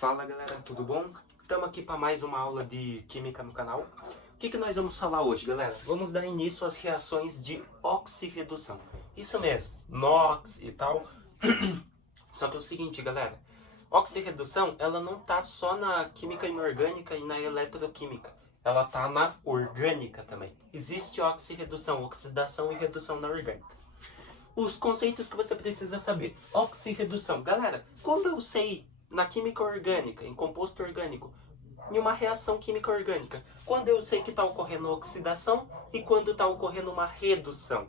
Fala galera, tudo bom? Estamos aqui para mais uma aula de Química no canal. O que nós vamos falar hoje, galera? Vamos dar início às reações de oxirredução. Isso mesmo, NOx e tal. Só que é o seguinte, galera. Oxirredução, ela não tá só na química inorgânica e na eletroquímica. Ela tá na orgânica também. Existe oxirredução, oxidação e redução na orgânica. Os conceitos que você precisa saber. Oxirredução. Galera, quando eu sei na química orgânica, em composto orgânico, em uma reação química orgânica, quando eu sei que está ocorrendo oxidação e quando está ocorrendo uma redução.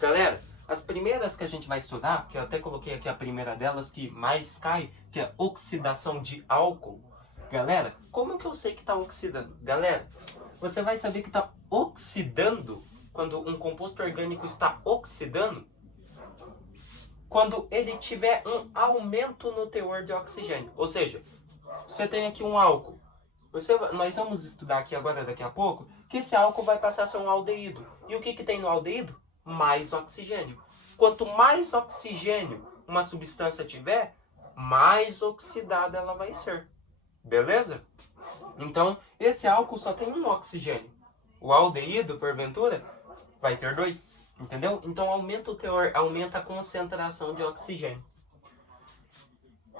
Galera, as primeiras que a gente vai estudar, que eu até coloquei aqui a primeira delas que mais cai, que é oxidação de álcool. Galera, como que eu sei que está oxidando? Galera, você vai saber que está oxidando quando um composto orgânico está oxidando quando ele tiver um aumento no teor de oxigênio. Ou seja, você tem aqui um álcool. Nós vamos estudar aqui agora, daqui a pouco, que esse álcool vai passar a ser um aldeído. E o que tem no aldeído? Mais oxigênio. Quanto mais oxigênio uma substância tiver, mais oxidada ela vai ser. Beleza? Então, esse álcool só tem um oxigênio. O aldeído, porventura, vai ter dois. Entendeu? Então aumenta o teor, aumenta a concentração de oxigênio.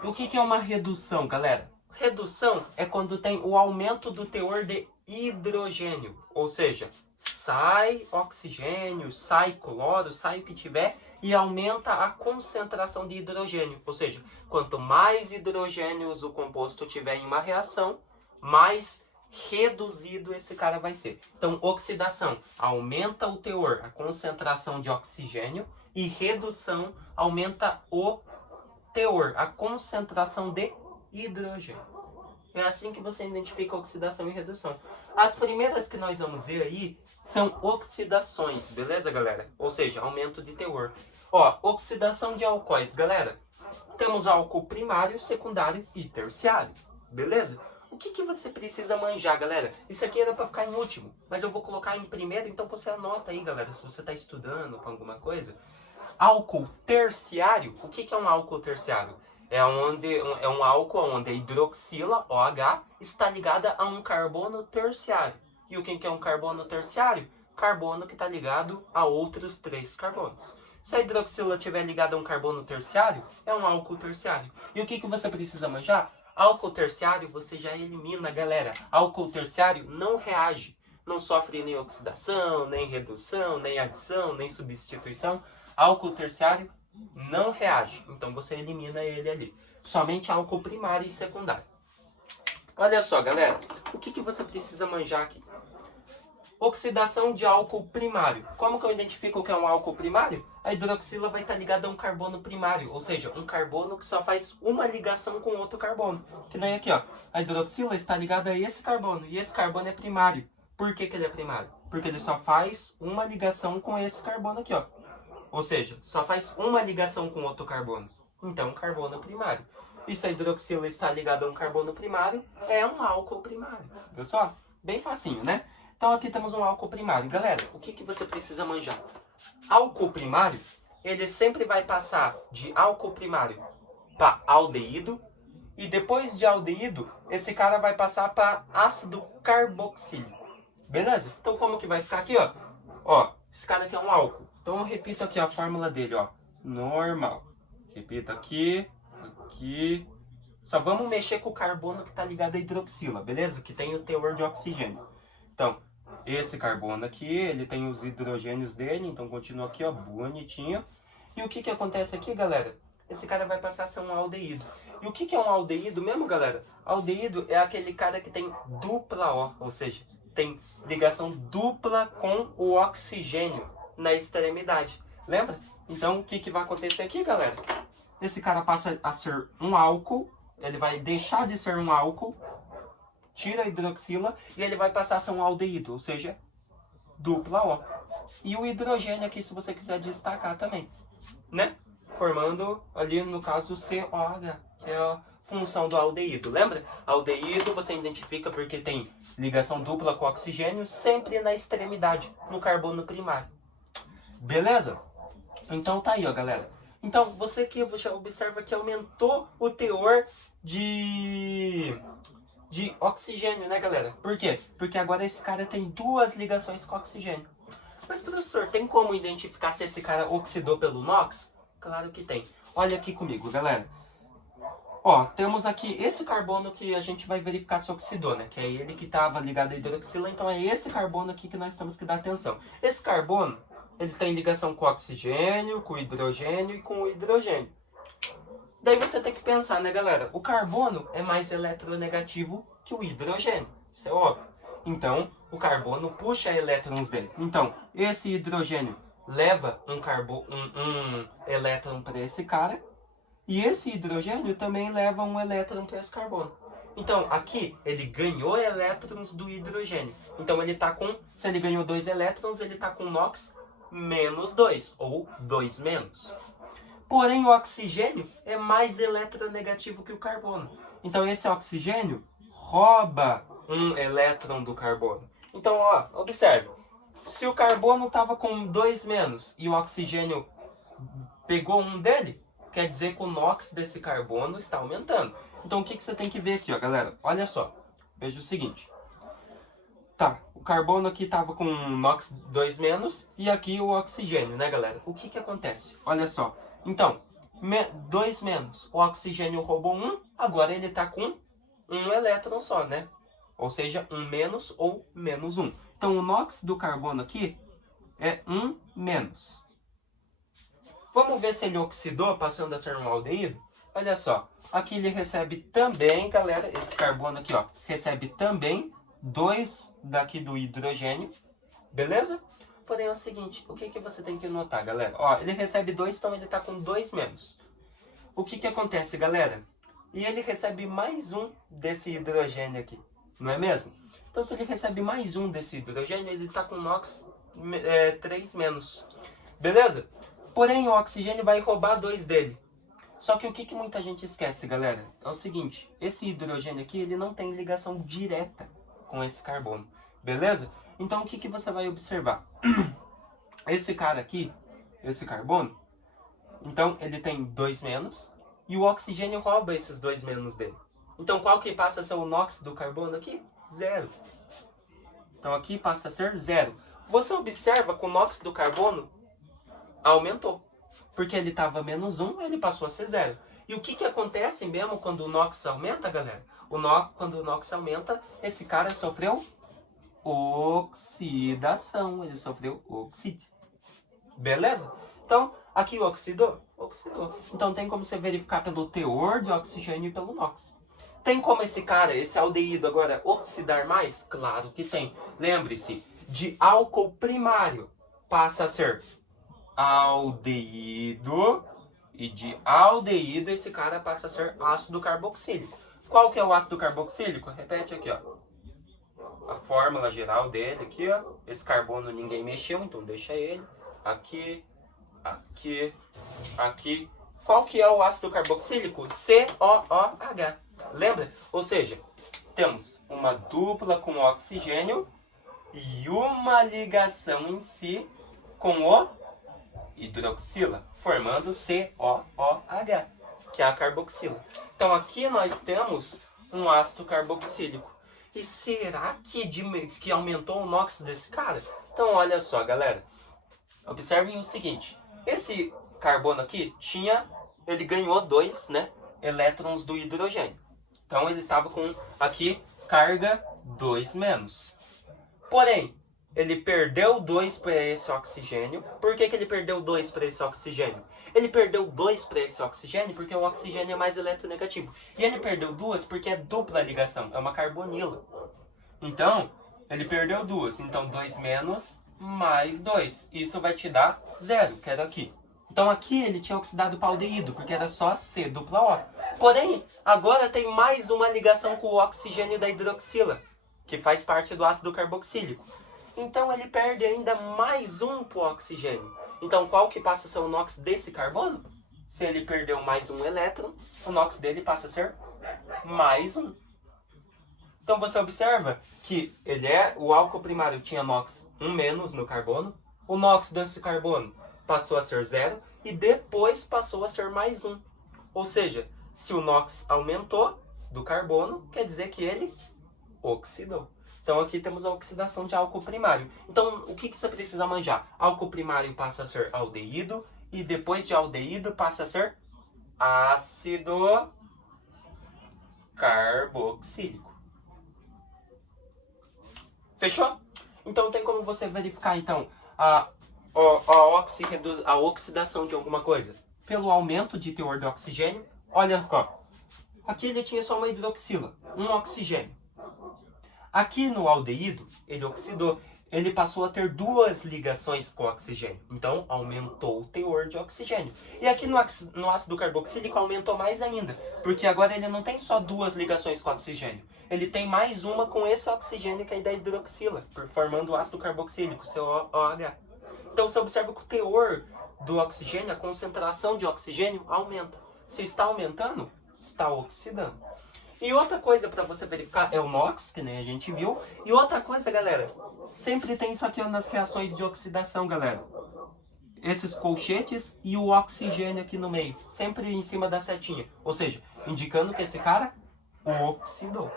E o que é uma redução, galera? Redução é quando tem o aumento do teor de hidrogênio. Ou seja, sai oxigênio, sai cloro, sai o que tiver e aumenta a concentração de hidrogênio. Ou seja, quanto mais hidrogênios o composto tiver em uma reação, mais reduzido esse cara vai ser. Então, oxidação aumenta o teor, a concentração de oxigênio, e redução aumenta o teor, a concentração de hidrogênio. É assim que você identifica oxidação e redução. As primeiras que nós vamos ver aí são oxidações, beleza, galera? Ou seja, aumento de teor. Ó, oxidação de alcoóis, galera. Temos álcool primário, secundário e terciário, beleza? O que você precisa manjar, galera? Isso aqui era para ficar em último, mas eu vou colocar em primeiro, então você anota aí, galera, se você está estudando para alguma coisa. Álcool terciário, o que é um álcool terciário? É um álcool onde a hidroxila, OH, está ligada a um carbono terciário. E o que é um carbono terciário? Carbono que está ligado a outros 3 carbonos. Se a hidroxila estiver ligada a um carbono terciário, é um álcool terciário. E o que você precisa manjar? Álcool terciário você já elimina, galera. Álcool terciário não reage. Não sofre nem oxidação, nem redução, nem adição, nem substituição. Álcool terciário não reage. Então você elimina ele ali. Somente álcool primário e secundário. Olha só, galera. O que você precisa manjar aqui? Oxidação de álcool primário. Como que eu identifico o que é um álcool primário? A hidroxila vai estar ligada a um carbono primário, ou seja, um carbono que só faz uma ligação com outro carbono. Que nem aqui, ó. A hidroxila está ligada a esse carbono, e esse carbono é primário. Por que ele é primário? Porque ele só faz uma ligação com esse carbono aqui, ó. Ou seja, só faz uma ligação com outro carbono. Então, carbono primário. E se a hidroxila está ligada a um carbono primário, é um álcool primário. Viu só? Bem facinho, né? Então aqui temos um álcool primário. Galera, o que você precisa manjar? Álcool primário, ele sempre vai passar de álcool primário para aldeído. E depois de aldeído, esse cara vai passar para ácido carboxílico. Beleza? Então como que vai ficar aqui, ó? Ó, esse cara aqui é um álcool. Então eu repito aqui a fórmula dele, ó. Normal. Repito aqui, aqui. Só vamos mexer com o carbono que está ligado à hidroxila, beleza? Que tem o teor de oxigênio. Então, esse carbono aqui, ele tem os hidrogênios dele, então continua aqui, ó, bonitinho. E o que acontece aqui, galera? Esse cara vai passar a ser um aldeído. E o que é um aldeído mesmo, galera? Aldeído é aquele cara que tem dupla O, ou seja, tem ligação dupla com o oxigênio na extremidade. Lembra? Então, o que vai acontecer aqui, galera? Esse cara passa a ser um álcool, ele vai deixar de ser um álcool, tira a hidroxila e ele vai passar a ser um aldeído, ou seja, dupla O. E o hidrogênio aqui, se você quiser destacar também, né? Formando ali, no caso, COH, que é a função do aldeído. Lembra? Aldeído você identifica porque tem ligação dupla com oxigênio sempre na extremidade, no carbono primário. Beleza? Então tá aí, ó, galera. Então, você que já observa que aumentou o teor de oxigênio, né, galera? Por quê? Porque agora esse cara tem duas ligações com oxigênio. Mas, professor, tem como identificar se esse cara oxidou pelo NOx? Claro que tem. Olha aqui comigo, galera. Ó, temos aqui esse carbono que a gente vai verificar se oxidou, né? Que é ele que estava ligado à hidroxila, então é esse carbono aqui que nós temos que dar atenção. Esse carbono, ele tem ligação com o oxigênio, com o hidrogênio e com o hidrogênio. Daí você tem que pensar, né, galera? O carbono é mais eletronegativo que o hidrogênio, isso é óbvio. Então, o carbono puxa elétrons dele. Então, esse hidrogênio leva um elétron para esse cara, e esse hidrogênio também leva um elétron para esse carbono. Então, aqui, ele ganhou elétrons do hidrogênio. Então, ele tá com, se ele ganhou 2 elétrons, ele está com NOx menos 2, ou 2 menos. Porém, o oxigênio é mais eletronegativo que o carbono. Então, esse oxigênio rouba um elétron do carbono. Então, ó, observe. Se o carbono estava com 2 menos e o oxigênio pegou um dele, quer dizer que o NOx desse carbono está aumentando. Então, o que você tem que ver aqui, ó, galera? Olha só. Veja o seguinte. Tá, o carbono aqui estava com NOx 2 menos e aqui o oxigênio, né, galera? O que acontece? Olha só. Então, 2 menos, o oxigênio roubou 1, agora ele está com um elétron só, né? Ou seja, 1 menos ou menos 1. Então, o NOx do carbono aqui é 1 menos. Vamos ver se ele oxidou, passando a ser um aldeído? Olha só, aqui ele recebe também, galera, esse carbono aqui, ó, recebe também 2 daqui do hidrogênio, beleza? Porém é o seguinte, o que você tem que notar, galera? Ó, ele recebe 2, então ele está com 2 menos. O que acontece, galera? E ele recebe mais um desse hidrogênio aqui, não é mesmo? Então, se ele recebe mais um desse hidrogênio, ele está com NOx 3 menos. Beleza? Porém, o oxigênio vai roubar 2 dele. Só que o que muita gente esquece, galera? É o seguinte, esse hidrogênio aqui, ele não tem ligação direta com esse carbono. Beleza? Então, o que você vai observar? Esse cara aqui, esse carbono, então, ele tem 2 menos. E o oxigênio rouba esses 2 menos dele. Então, qual que passa a ser o NOx do carbono aqui? 0. Então, aqui passa a ser 0. Você observa que o NOx do carbono aumentou. Porque ele estava menos 1, ele passou a ser 0. E o que acontece mesmo quando o NOx aumenta, galera? Quando o NOx aumenta, esse cara sofreu oxidação. Ele sofreu oxídio. Beleza? Então, aqui oxidou? Oxidou. Então tem como você verificar pelo teor de oxigênio e pelo NOx. Tem como esse cara, esse aldeído agora, oxidar mais? Claro que tem. Lembre-se, de álcool primário passa a ser aldeído. E de aldeído esse cara passa a ser ácido carboxílico. Qual que é o ácido carboxílico? Repete aqui, ó. A fórmula geral dele aqui, ó. Esse carbono ninguém mexeu, então deixa ele. Aqui, aqui, aqui. Qual que é o ácido carboxílico? COOH. Lembra? Ou seja, temos uma dupla com oxigênio e uma ligação em si com o hidroxila, formando COOH, que é a carboxila. Então aqui nós temos um ácido carboxílico. E será que aumentou o NOx desse cara? Então olha só, galera. Observem o seguinte. Esse carbono aqui ele ganhou 2, né, elétrons do hidrogênio. Então ele estava com aqui carga 2 menos. Porém, ele perdeu 2 para esse oxigênio. Por que ele perdeu 2 para esse oxigênio? Ele perdeu 2 para esse oxigênio porque o oxigênio é mais eletronegativo. E ele perdeu 2 porque é dupla ligação, é uma carbonila. Então, ele perdeu 2. Então, 2 menos mais 2. Isso vai te dar 0, que era aqui. Então, aqui ele tinha oxidado para aldeído, porque era só C dupla O. Porém, agora tem mais uma ligação com o oxigênio da hidroxila, que faz parte do ácido carboxílico. Então ele perde ainda mais um para o oxigênio. Então qual que passa a ser o NOx desse carbono? Se ele perdeu mais um elétron, o NOx dele passa a ser mais um. Então você observa que o álcool primário tinha NOx 1 menos no carbono. O NOx desse carbono passou a ser 0. e depois passou a ser mais 1. Ou seja, se o NOx aumentou do carbono, quer dizer que ele oxidou. Então aqui temos a oxidação de álcool primário. Então o que você precisa manjar? Álcool primário passa a ser aldeído e depois de aldeído passa a ser ácido carboxílico. Fechou? Então tem como você verificar então a oxidação de alguma coisa pelo aumento de teor de oxigênio. Olha só, aqui ele tinha só uma hidroxila, um oxigênio. Aqui no aldeído, ele oxidou, ele passou a ter 2 ligações com o oxigênio. Então, aumentou o teor de oxigênio. E aqui no ácido carboxílico aumentou mais ainda, porque agora ele não tem só 2 ligações com o oxigênio. Ele tem mais uma com esse oxigênio que é da hidroxila, formando o ácido carboxílico, COOH. Então, você observa que o teor do oxigênio, a concentração de oxigênio aumenta. Se está aumentando, está oxidando. E outra coisa para você verificar é o NOx, que nem a gente viu. E outra coisa, galera, sempre tem isso aqui nas reações de oxidação, galera. Esses colchetes e o oxigênio aqui no meio, sempre em cima da setinha. Ou seja, indicando que esse cara oxidou.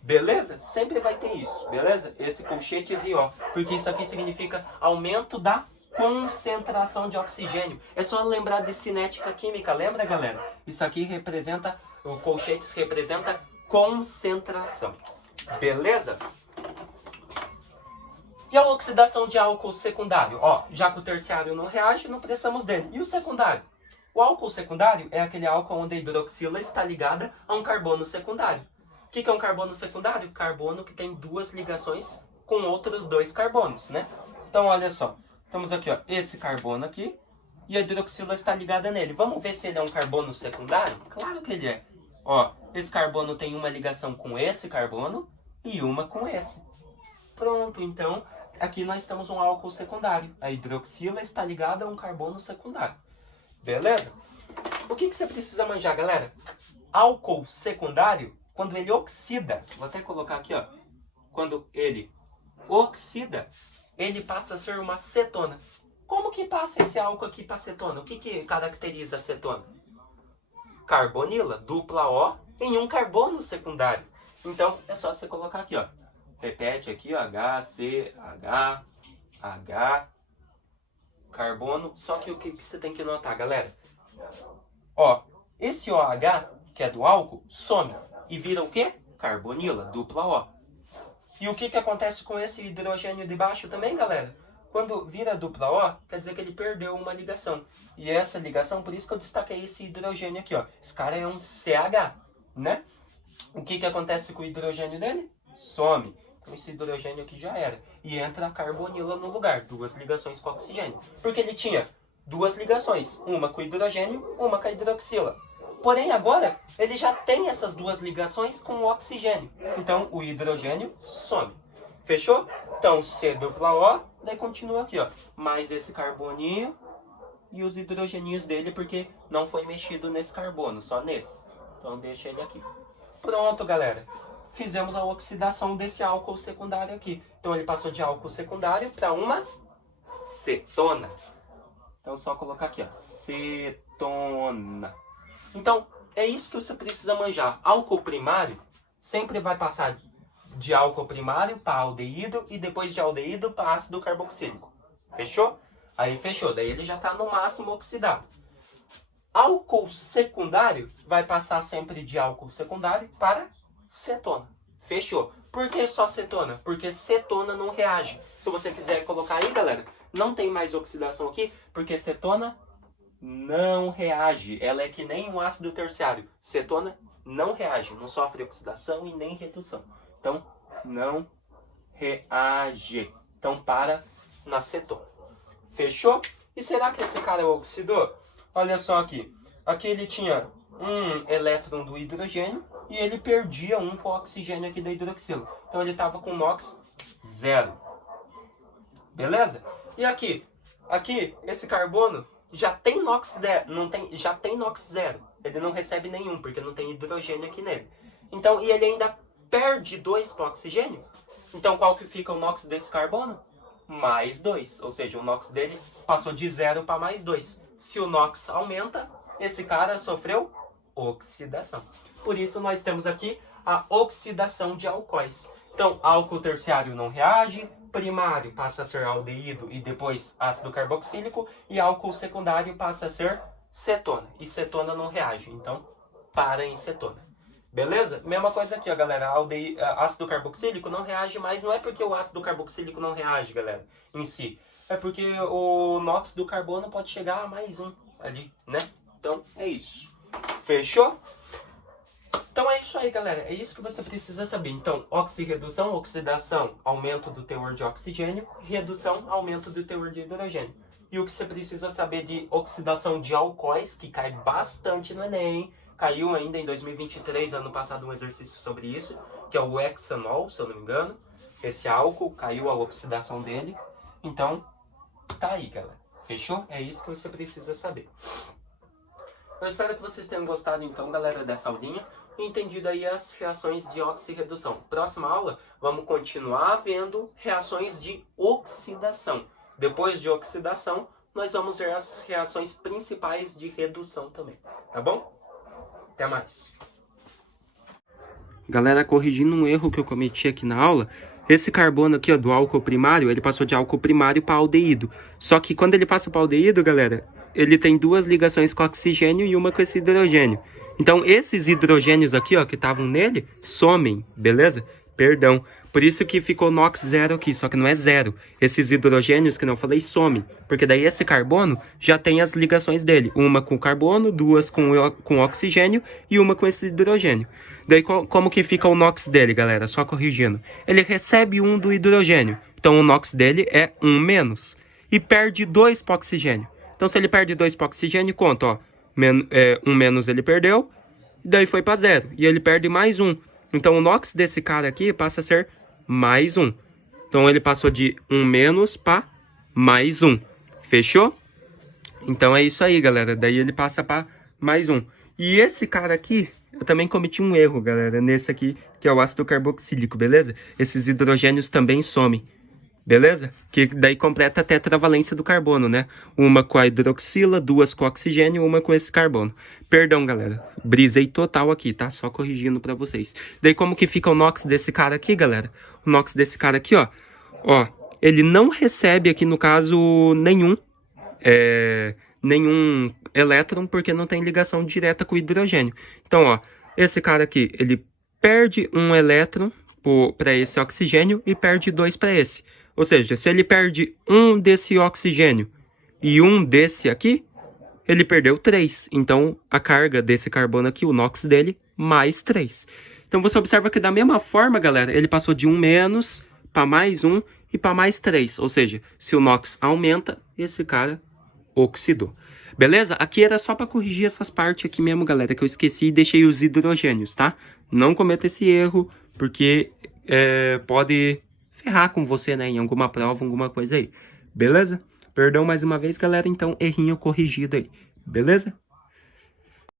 Beleza? Sempre vai ter isso, beleza? Esse colchetes e ó, porque isso aqui significa aumento da concentração de oxigênio. É só lembrar de cinética química, lembra, galera? Isso aqui representa... O colchetes representa concentração. Beleza? E a oxidação de álcool secundário? Ó, já que o terciário não reage, não precisamos dele. E o secundário? O álcool secundário é aquele álcool onde a hidroxila está ligada a um carbono secundário. O que é um carbono secundário? Carbono que tem 2 ligações com outros 2 carbonos, né? Então, olha só. Temos aqui, ó, esse carbono aqui. E a hidroxila está ligada nele. Vamos ver se ele é um carbono secundário? Claro que ele é. Ó, esse carbono tem uma ligação com esse carbono e uma com esse. Pronto, então, aqui nós temos um álcool secundário. A hidroxila está ligada a um carbono secundário. Beleza? O que você precisa manjar, galera? Álcool secundário, quando ele oxida, vou até colocar aqui, ó. Quando ele oxida, ele passa a ser uma cetona. Como que passa esse álcool aqui para cetona? O que caracteriza a cetona? Carbonila, dupla O, em um carbono secundário. Então, é só você colocar aqui, ó. Repete aqui, ó, H, carbono. Só que o que você tem que notar, galera? Ó, esse OH, que é do álcool, some. E vira o quê? Carbonila, dupla O. E o que acontece com esse hidrogênio de baixo também, galera? Quando vira dupla O, quer dizer que ele perdeu uma ligação. E essa ligação, por isso que eu destaquei esse hidrogênio aqui, ó. Esse cara é um CH, né? O que acontece com o hidrogênio dele? Some. Então esse hidrogênio aqui já era. E entra a carbonila no lugar, 2 ligações com oxigênio. Porque ele tinha 2 ligações, uma com hidrogênio, uma com a hidroxila. Porém, agora, ele já tem essas 2 ligações com o oxigênio. Então, o hidrogênio some. Fechou? Então, C dupla O, daí continua aqui, ó. Mais esse carboninho e os hidrogeninhos dele, porque não foi mexido nesse carbono, só nesse. Então, deixa ele aqui. Pronto, galera. Fizemos a oxidação desse álcool secundário aqui. Então, ele passou de álcool secundário para uma cetona. Então, só colocar aqui, ó. Cetona. Então, é isso que você precisa manjar. Álcool primário sempre vai passar de álcool primário para aldeído e depois de aldeído para ácido carboxílico. Fechou? Aí fechou. Daí ele já está no máximo oxidado. Álcool secundário vai passar sempre de álcool secundário para cetona. Fechou. Por que só cetona? Porque cetona não reage. Se você quiser colocar aí, galera, não tem mais oxidação aqui, porque cetona não reage. Ela é que nem um ácido terciário. Cetona não reage, não sofre oxidação e nem redução. Então, não reage. Então, para na cetona. Fechou? E será que esse cara oxidou? Olha só aqui. Aqui ele tinha um elétron do hidrogênio e ele perdia um com o oxigênio aqui da hidroxila. Então, ele estava com NOx 0. Beleza? E aqui? Aqui, esse carbono já tem NOx 0. Já tem NOx 0. Ele não recebe nenhum, porque não tem hidrogênio aqui nele. Então, e ele ainda perde 2 para o oxigênio. Então, qual que fica o NOx desse carbono? Mais 2. Ou seja, o NOx dele passou de 0 para mais 2. se o NOx aumenta, esse cara sofreu oxidação. Por isso nós temos aqui a oxidação de alcoóis. Então, álcool terciário não reage, primário passa a ser aldeído e depois ácido carboxílico, e álcool secundário passa a ser cetona. E cetona não reage, então para em cetona. Beleza? Mesma coisa aqui, ó, galera. Ácido carboxílico não reage, mas não é porque o ácido carboxílico não reage, galera, em si. É porque o NOx do carbono pode chegar a mais um ali, né? Então, é isso. Fechou? Então é isso aí, galera. É isso que você precisa saber. Então, oxirredução, oxidação, aumento do teor de oxigênio. Redução, aumento do teor de hidrogênio. E o que você precisa saber de oxidação de alcoóis, que cai bastante no Enem. Caiu ainda em 2023, ano passado, um exercício sobre isso, que é o hexanol, se eu não me engano. Esse álcool, caiu a oxidação dele. Então, tá aí, galera. Fechou? É isso que você precisa saber. Eu espero que vocês tenham gostado, então, galera, dessa aulinha e entendido aí as reações de oxirredução. Próxima aula, vamos continuar vendo reações de oxidação. Depois de oxidação, nós vamos ver as reações principais de redução também, tá bom? Até mais. Galera, corrigindo um erro que eu cometi aqui na aula, esse carbono aqui, ó, do álcool primário, ele passou de álcool primário para aldeído. Só que quando ele passa para aldeído, galera, ele tem duas ligações com oxigênio e uma com esse hidrogênio. Então, esses hidrogênios aqui, ó, que estavam nele, somem, beleza? Perdão. Por isso que ficou NOx zero aqui, só que não é zero. Esses hidrogênios que não falei somem, porque daí esse carbono já tem as ligações dele. Uma com carbono, duas com oxigênio e uma com esse hidrogênio. Daí como que fica o NOx dele, galera? Só corrigindo. Ele recebe um do hidrogênio, então o NOx dele é 1 menos. E perde 2 para oxigênio. Então se ele perde 2 para oxigênio, conta, ó. 1 menos ele perdeu, e daí foi para 0. E ele perde mais 1. Então o NOx desse cara aqui passa a ser mais 1. Então ele passou de 1 menos para mais 1. Fechou? Então é isso aí, galera. Daí ele passa para mais 1. E esse cara aqui, eu também cometi um erro, galera. Nesse aqui, que é o ácido carboxílico, beleza? Esses hidrogênios também somem. Beleza? Que daí completa a tetravalência do carbono, né? Uma com a hidroxila, duas com oxigênio, uma com esse carbono. Perdão, galera. Brisei total aqui, tá? Só corrigindo pra vocês. Daí como que fica o NOx desse cara aqui, galera? O NOx desse cara aqui, ó. Ó, ele não recebe aqui, no caso, nenhum elétron, porque não tem ligação direta com o hidrogênio. Então, ó, esse cara aqui, ele perde um elétron para esse oxigênio e perde 2 para esse. Ou seja, se ele perde um desse oxigênio e um desse aqui, ele perdeu 3. Então, a carga desse carbono aqui, o NOx dele, mais 3. Então, você observa que da mesma forma, galera, ele passou de 1 menos para mais 1 e para mais 3. Ou seja, se o NOx aumenta, esse cara oxidou. Beleza? Aqui era só para corrigir essas partes aqui mesmo, galera, que eu esqueci e deixei os hidrogênios, tá? Não cometa esse erro, porque pode ferrar com você, né, em alguma prova, alguma coisa aí. Beleza? Perdão mais uma vez, galera, então errinho corrigido aí. Beleza?